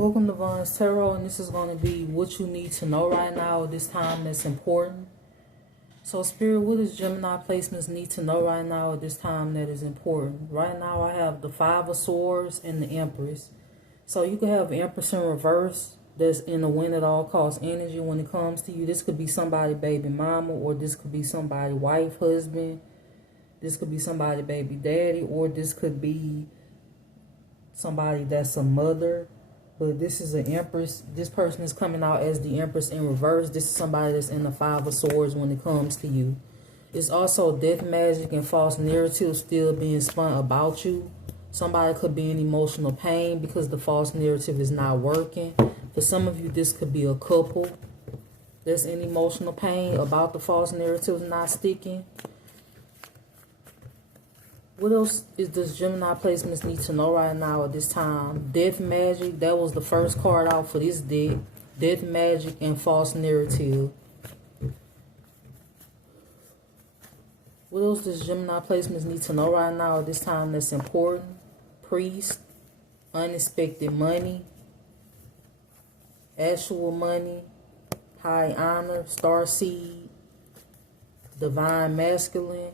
Welcome to Vaughn's Tarot, and this is going to be what you need to know right now at this time that's important. So, Spirit, what does Gemini placements need to know right now at this time that is important? Right now, I have the Five of Swords and the Empress. So, you could have Empress in reverse that's in the win at all cost energy when it comes to you. This could be somebody baby mama, or this could be somebody wife, husband. This could be somebody baby daddy, or this could be somebody that's a mother. But this is an Empress. This person is coming out as the Empress in reverse. This is somebody that's in the Five of Swords when it comes to you. It's also death magic and false narrative still being spun about you. Somebody could be in emotional pain because the false narrative is not working. For some of you, this could be a couple that's in emotional pain about the false narrative not sticking. What else does Gemini placements need to know right now at this time? Death magic, that was the first card out for this deck. Death magic and false narrative. What else does Gemini placements need to know right now at this time that's important? Priest, unexpected money, actual money, high honor, starseed, divine masculine,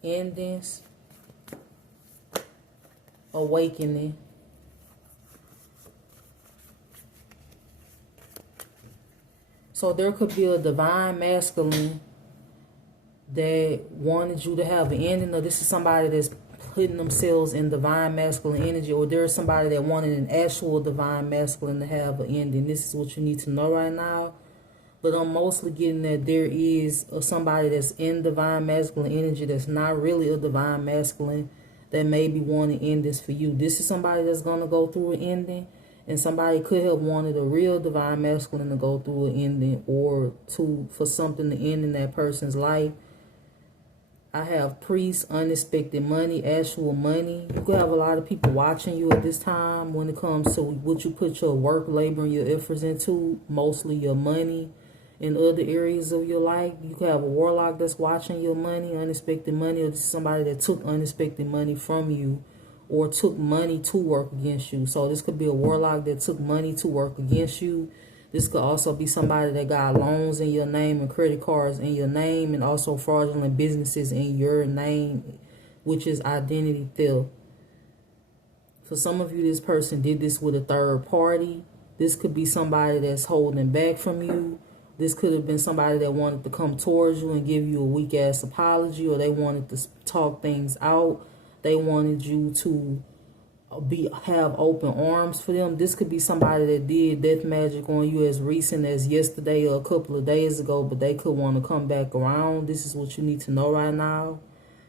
endings, awakening. So there could be a divine masculine that wanted you to have an ending, or this is somebody that's putting themselves in divine masculine energy, or there's somebody that wanted an actual divine masculine to have an ending. This is what you need to know right now. But I'm mostly getting that there is somebody that's in divine masculine energy that's not really a divine masculine that may be wanting endings for you. This is somebody that's going to go through an ending, and somebody could have wanted a real divine masculine to go through an ending, or for something to end in that person's life. I have priest, unexpected money, actual money. You could have a lot of people watching you at this time when it comes to what you put your work, labor, and your efforts into, mostly your money. In other areas of your life, you could have a warlock that's watching your money, unexpected money, or somebody that took unexpected money from you or took money to work against you. So this could be a warlock that took money to work against you. This could also be somebody that got loans in your name and credit cards in your name, and also fraudulent businesses in your name, which is identity theft. For some of you, this person did this with a third party. This could be somebody that's holding back from you. This could have been somebody that wanted to come towards you and give you a weak-ass apology, or they wanted to talk things out. They wanted you to have open arms for them. This could be somebody that did death magic on you as recent as yesterday or a couple of days ago, but they could want to come back around. This is what you need to know right now.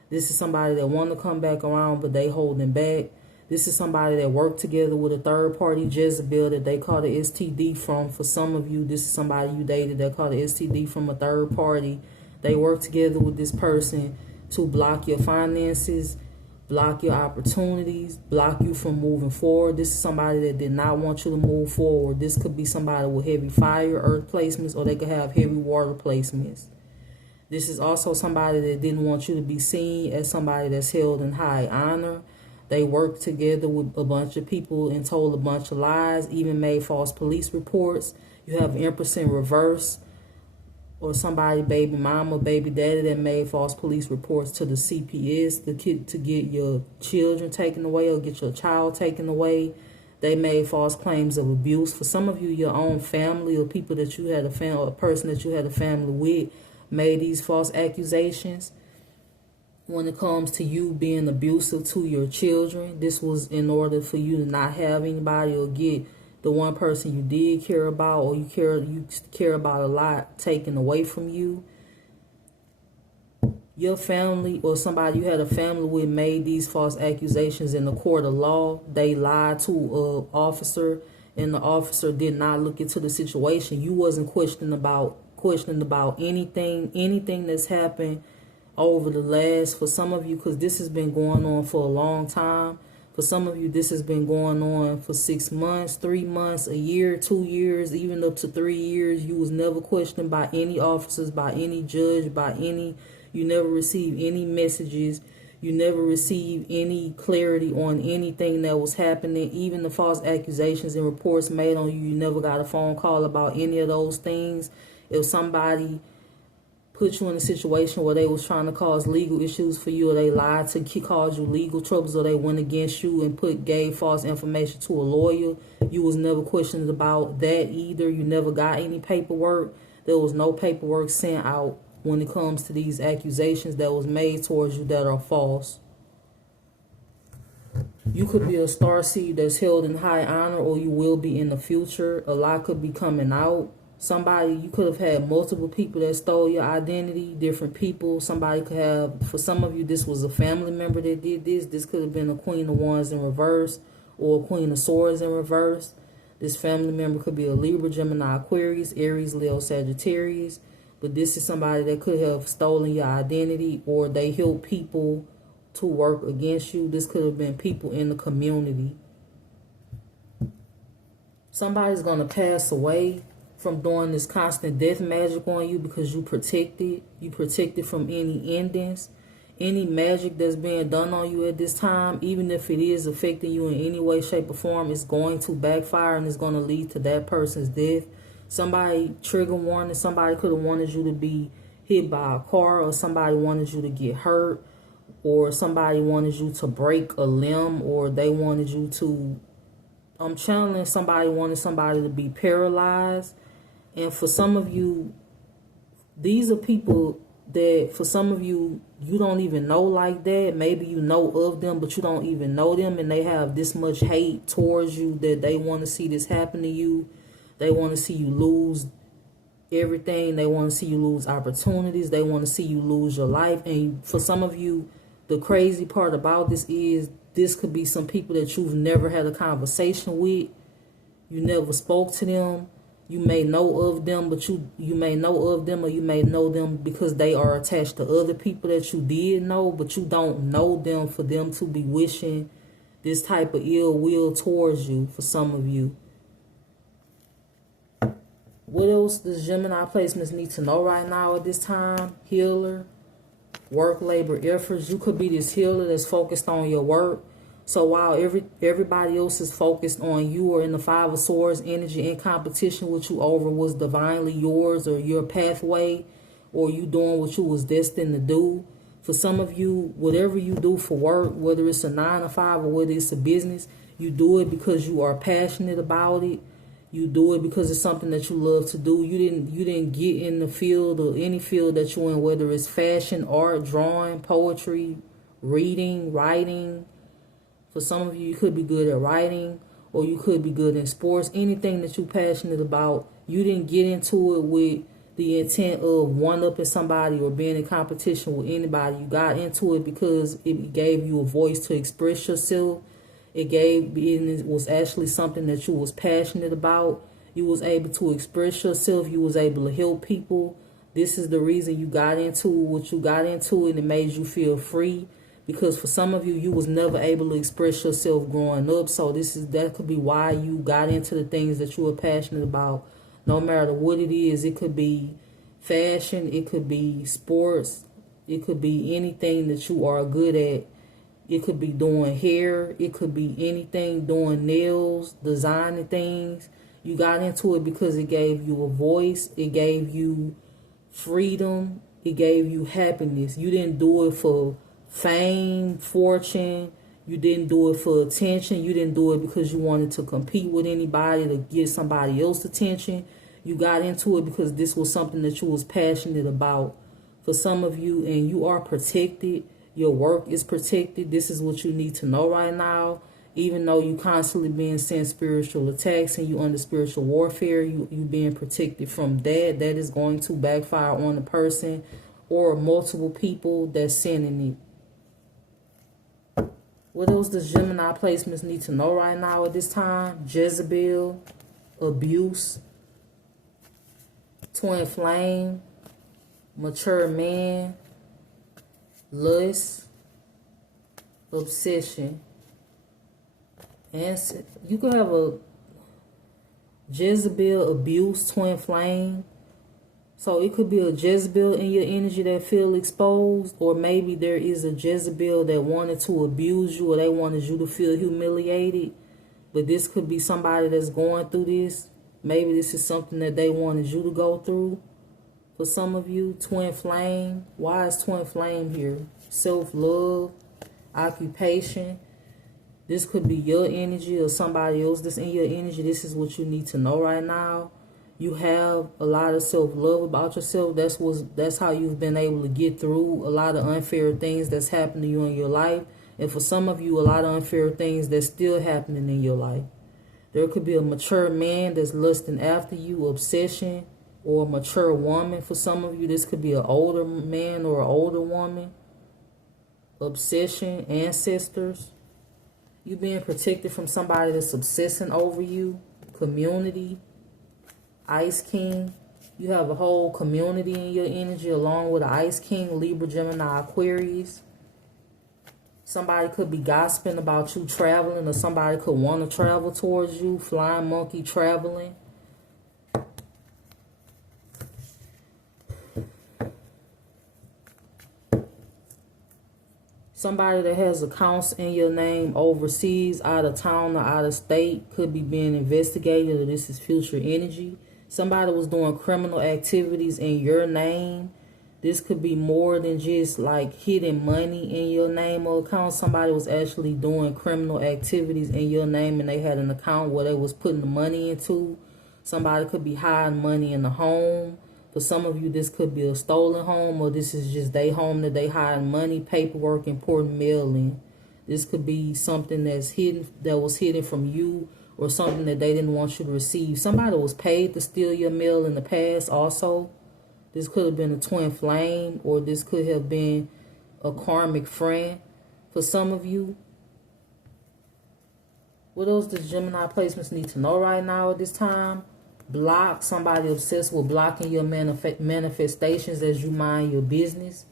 This is somebody that want to come back around, but they holding back. This is somebody that worked together with a third-party Jezebel that they call the STD from. For some of you, this is somebody you dated that called the STD from a third party. They worked together with this person to block your finances, block your opportunities, block you from moving forward. This is somebody that did not want you to move forward. This could be somebody with heavy fire, earth placements, or they could have heavy water placements. This is also somebody that didn't want you to be seen as somebody that's held in high honor. They worked together with a bunch of people and told a bunch of lies, even made false police reports. You have Empress in reverse, or somebody, baby mama, baby daddy, that made false police reports to the CPS to get your children taken away or get your child taken away. They made false claims of abuse. For some of you, your own family or people that you had a family, or a person that you had a family with, made these false accusations. When it comes to you being abusive to your children, this was in order for you to not have anybody or get the one person you did care about, or you care about a lot, taken away from you. Your family or somebody you had a family with made these false accusations in the court of law. They lied to an officer, and the officer did not look into the situation. You wasn't questioning about anything that's happened over the last, for some of you, because this has been going on for a long time. For some of you, this has been going on for 6 months, 3 months, a year, 2 years, even up to 3 years. You was never questioned by any officers, by any judge, you never received any messages. You never received any clarity on anything that was happening. Even the false accusations and reports made on you, you never got a phone call about any of those things. If somebody put you in a situation where they was trying to cause legal issues for you, or they lied to cause you legal troubles, or they went against you and gave false information to a lawyer, you was never questioned about that either. You never got any paperwork. There was no paperwork sent out when it comes to these accusations that was made towards you that are false. You could be a starseed that's held in high honor, or you will be in the future. A lot could be coming out. Somebody, you could have had multiple people that stole your identity, different people. Somebody could have, for some of you, this was a family member that did this. This could have been a Queen of Wands in reverse or a Queen of Swords in reverse. This family member could be a Libra, Gemini, Aquarius, Aries, Leo, Sagittarius. But this is somebody that could have stolen your identity, or they helped people to work against you. This could have been people in the community. Somebody's going to pass away from doing this constant death magic on you because you protected. You protected from any endings. Any magic that's being done on you at this time, even if it is affecting you in any way, shape, or form, it's going to backfire and it's going to lead to that person's death. Somebody, trigger warning, somebody could have wanted you to be hit by a car, or somebody wanted you to get hurt, or somebody wanted you to break a limb, or they wanted you to, I'm channeling somebody wanted somebody to be paralyzed. And for some of you, these are people that, for some of you, you don't even know like that. Maybe you know of them, but you don't even know them, and they have this much hate towards you that they want to see this happen to you. They want to see you lose everything. They want to see you lose opportunities. They want to see you lose your life. And for some of you, the crazy part about this is this could be some people that you've never had a conversation with. You never spoke to them. You may know of them, but you may know of them, or you may know them because they are attached to other people that you did know, but you don't know them for them to be wishing this type of ill will towards you, for some of you. What else does Gemini placements need to know right now at this time? Healer, work, labor, efforts. You could be this healer that's focused on your work. So while everybody else is focused on you, or in the Five of Swords energy, in competition with you over what's divinely yours, or your pathway, or you doing what you was destined to do. For some of you, whatever you do for work, whether it's a 9 to 5 or whether it's a business, you do it because you are passionate about it. You do it because it's something that you love to do. You didn't get in the field, or any field that you're in, whether it's fashion, art, drawing, poetry, reading, writing. For some of you, you could be good at writing, or you could be good in sports. Anything that you're passionate about, you didn't get into it with the intent of one-upping somebody or being in competition with anybody. You got into it because it gave you a voice to express yourself. It was actually something that you was passionate about. You was able to express yourself. You was able to help people. This is the reason you got into what you got into, and it made you feel free. Because for some of you, you was never able to express yourself growing up. So that could be why you got into the things that you were passionate about. No matter what it is, it could be fashion, it could be sports, it could be anything that you are good at. It could be doing hair, it could be anything, doing nails, designing things. You got into it because it gave you a voice, it gave you freedom, it gave you happiness. You didn't do it for fame, fortune. You didn't do it for attention. You didn't do it because you wanted to compete with anybody to get somebody else's attention. You got into it because this was something that you was passionate about. For some of you, and you are protected. Your work is protected. This is what you need to know right now. Even though you constantly being sent spiritual attacks and you under spiritual warfare, you being protected from that. That is going to backfire on the person or multiple people that's sending it. What else does Gemini placements need to know right now at this time? Jezebel, abuse, twin flame, mature man, lust, obsession. And you could have a Jezebel, abuse, twin flame. So it could be a Jezebel in your energy that feel exposed, or maybe there is a Jezebel that wanted to abuse you, or they wanted you to feel humiliated. But this could be somebody that's going through this. Maybe this is something that they wanted you to go through. For some of you, twin flame. Why is twin flame here? Self-love, occupation. This could be your energy or somebody else that's in your energy. This is what you need to know right now. You have a lot of self-love about yourself. That's how you've been able to get through a lot of unfair things that's happened to you in your life. And for some of you, a lot of unfair things that's still happening in your life. There could be a mature man that's lusting after you, obsession, or a mature woman. For some of you, this could be an older man or an older woman. Obsession, ancestors. You being protected from somebody that's obsessing over you. Community. Ice King. You have a whole community in your energy along with the Ice King, Libra, Gemini, Aquarius. Somebody could be gossiping about you traveling, or somebody could want to travel towards you. Flying monkey traveling. Somebody that has accounts in your name overseas, out of town, or out of state could be being investigated, or this is future energy. Somebody was doing criminal activities in your name. This could be more than just like hidden money in your name or account. Somebody was actually doing criminal activities in your name, and they had an account where they was putting the money into. Somebody could be hiding money in the home. For some of you, this could be a stolen home, or this is just their home that they hiding money, paperwork, important mail in. This could be something that's hidden, that was hidden from you, or something that they didn't want you to receive. Somebody was paid to steal your mail in the past also. This could have been a twin flame, or this could have been a karmic friend. For some of you, what else does Gemini placements need to know right now at this time? Block. Somebody obsessed with blocking your manifestations as you mind your business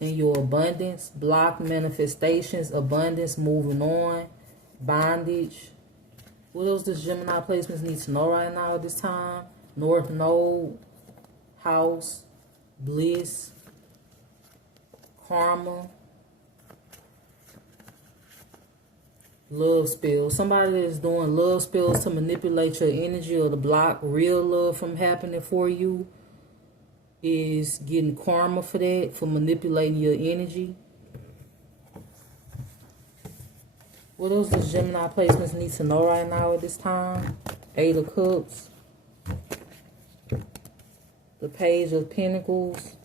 and your abundance. Block manifestations, abundance, moving on, bondage. What else does Gemini placements need to know right now at this time? North Node, house, bliss, karma, love spells. Somebody that is doing love spells to manipulate your energy or to block real love from happening for you is getting karma for that, for manipulating your energy. What else does Gemini placements need to know right now at this time? Eight of Cups, the Page of Pentacles,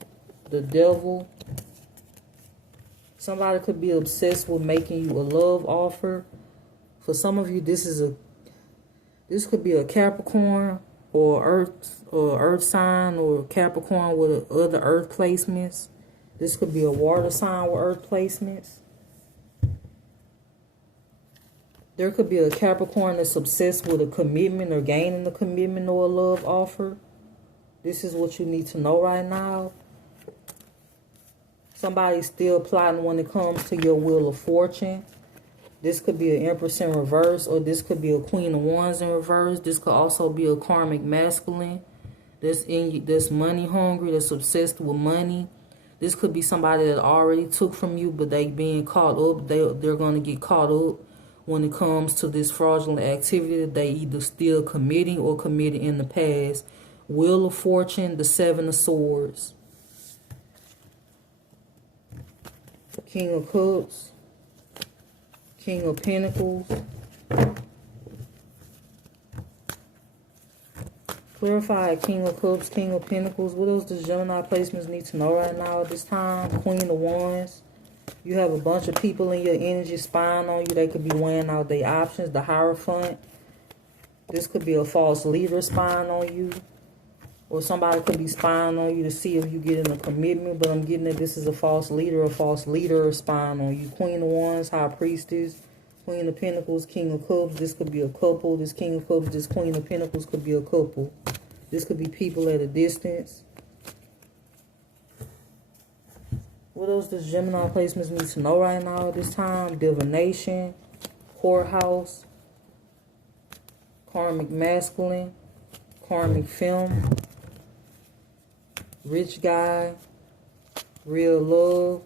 the Devil. Somebody could be obsessed with making you a love offer. For some of you, this could be a Capricorn or Earth sign, or Capricorn with other Earth placements. This could be a water sign with Earth placements. There could be a Capricorn that's obsessed with a commitment or gaining a commitment or a love offer. This is what you need to know right now. Somebody's still plotting when it comes to your Wheel of Fortune. This could be an Empress in reverse, or this could be a Queen of Wands in reverse. This could also be a karmic masculine that's money hungry, that's obsessed with money. This could be somebody that already took from you, but they being caught up. They're going to get caught up when it comes to this fraudulent activity that they either still committing or committed in the past. Wheel of Fortune, the Seven of Swords. King of Cups, King of Pentacles. Clarify King of Cups, King of Pentacles. What else does Gemini placements need to know right now at this time? Queen of Wands. You have a bunch of people in your energy spying on you. They could be weighing out their options. The Hierophant. This could be a false leader spying on you. Or somebody could be spying on you to see if you get in a commitment. But I'm getting that this is a false leader spying on you. Queen of Wands, High Priestess, Queen of Pentacles, King of Cups. This could be a couple. This King of Cups, this Queen of Pentacles could be a couple. This could be people at a distance. What else does Gemini placements need to know right now at this time? Divination, courthouse, karmic masculine, karmic film. Rich guy, real love.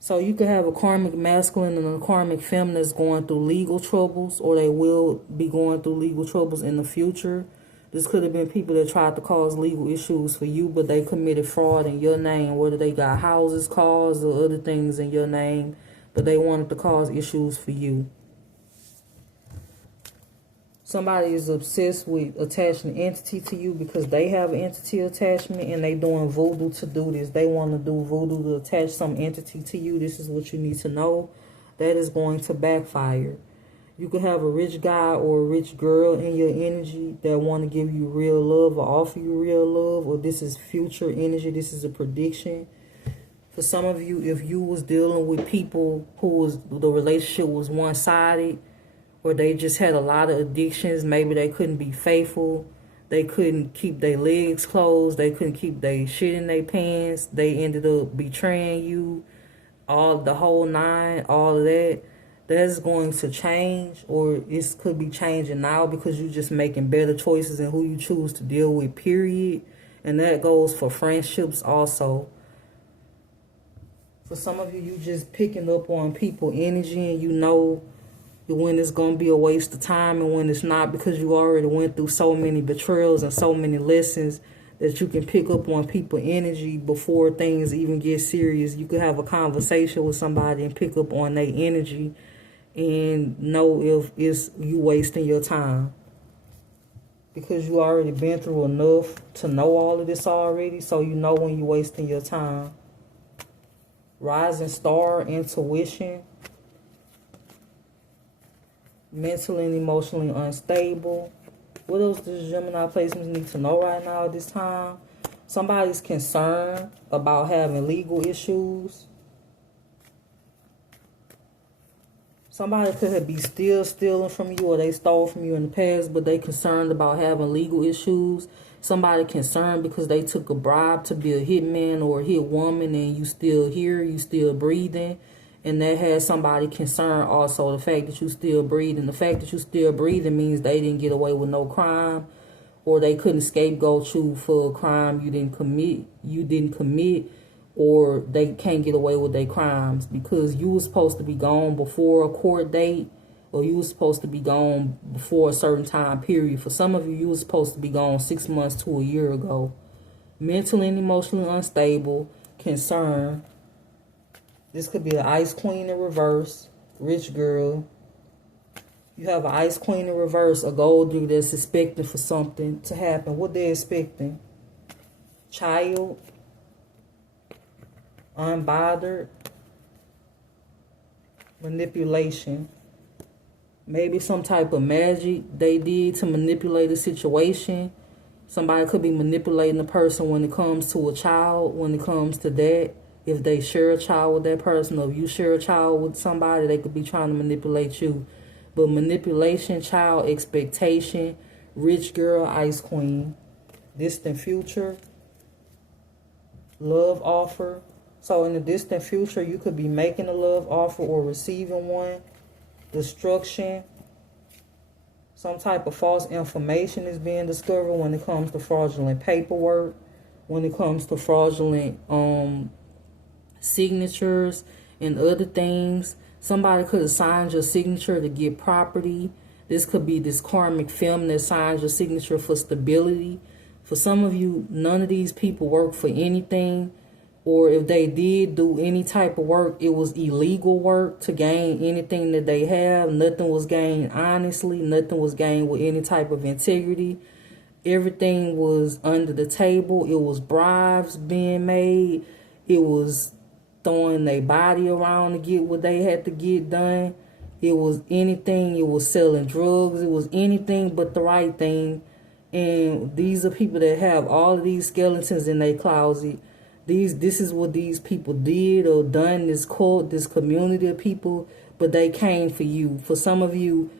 So you could have a karmic masculine and a karmic feminine that's going through legal troubles, or they will be going through legal troubles in the future. This could have been people that tried to cause legal issues for you, but they committed fraud in your name, whether they got houses, cars, or other things in your name, but they wanted to cause issues for you. Somebody is obsessed with attaching an entity to you because they have an entity attachment and they doing voodoo to do this. They want to do voodoo to attach some entity to you. This is what you need to know. That is going to backfire. You could have a rich guy or a rich girl in your energy that want to give you real love or offer you real love, or this is future energy. This is a prediction. For some of you, if you was dealing with people the relationship was one-sided, or they just had a lot of addictions, maybe they couldn't be faithful, they couldn't keep their legs closed, they couldn't keep their shit in their pants, they ended up betraying you, the whole nine, all of that. That's going to change, or it could be changing now because you're just making better choices in who you choose to deal with, period. And that goes for friendships also. For some of you, you just picking up on people energy, and you know when it's going to be a waste of time and when it's not, because you already went through so many betrayals and so many lessons that you can pick up on people energy before things even get serious. You could have a conversation with somebody and pick up on their energy and know if it's you wasting your time, because you already been through enough to know all of this already, so you know when you're wasting your time. Rising star, intuition. Mentally and emotionally unstable. What else does Gemini placements need to know right now at this time? Somebody's concerned about having legal issues. Somebody could be still stealing from you, or they stole from you in the past, but they concerned about having legal issues. Somebody concerned because they took a bribe to be a hitman or a hit woman, and you still here, you still breathing. And that has somebody concerned also. The fact that you still breathing. The fact that you still breathing means they didn't get away with no crime, or they couldn't scapegoat you for a crime you didn't commit, or they can't get away with their crimes because you were supposed to be gone before a court date, or you were supposed to be gone before a certain time period. For some of you, you were supposed to be gone 6 months to a year ago. Mentally and emotionally unstable, concerned. This could be an ice queen in reverse, rich girl. You have an ice queen in reverse, a gold digger that's expecting for something to happen. What they're expecting? Child, unbothered, manipulation. Maybe some type of magic they did to manipulate a situation. Somebody could be manipulating a person when it comes to a child, when it comes to that. If they share a child with that person, or if you share a child with somebody, they could be trying to manipulate you. But manipulation, child expectation, rich girl, ice queen, distant future, love offer. So in the distant future, you could be making a love offer or receiving one. Destruction. Some type of false information is being discovered when it comes to fraudulent paperwork, when it comes to fraudulent signatures and other things. Somebody could have signed your signature to get property. This could be this karmic film that signs your signature for stability. For some of you, none of these people work for anything, or if they did do any type of work, it was illegal work to gain anything that they have. Nothing was gained honestly. Nothing was gained with any type of integrity. Everything was under the table. It was bribes being made. It was throwing their body around to get what they had to get done. It was anything. It was selling drugs. It was anything but the right thing. And these are people that have all of these skeletons in their closet. This is what these people did or done, this cult, this community of people, but they came for you. For some of you,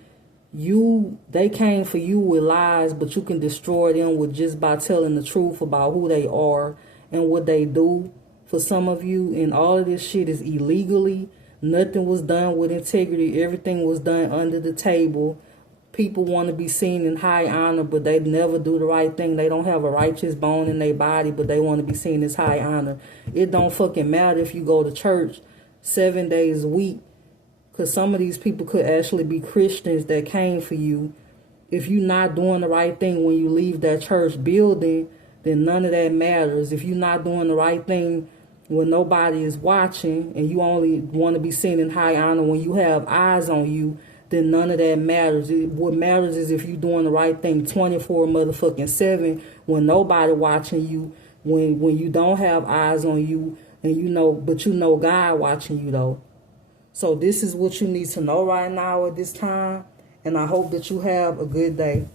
they came for you with lies, but you can destroy them with just by telling the truth about who they are and what they do. For some of you, and all of this shit is illegally. Nothing was done with integrity. Everything was done under the table. People want to be seen in high honor, but they never do the right thing. They don't have a righteous bone in their body, but they want to be seen as high honor. It don't fucking matter if you go to church 7 days a week, because some of these people could actually be Christians that came for you. If you're not doing the right thing when you leave that church building, then none of that matters. If you're not doing the right thing when nobody is watching, and you only want to be seen in high honor when you have eyes on you, then none of that matters. What matters is if you're doing the right thing 24/7 when nobody watching you, when you don't have eyes on you, and but you know God watching you though. So this is what you need to know right now at this time, and I hope that you have a good day.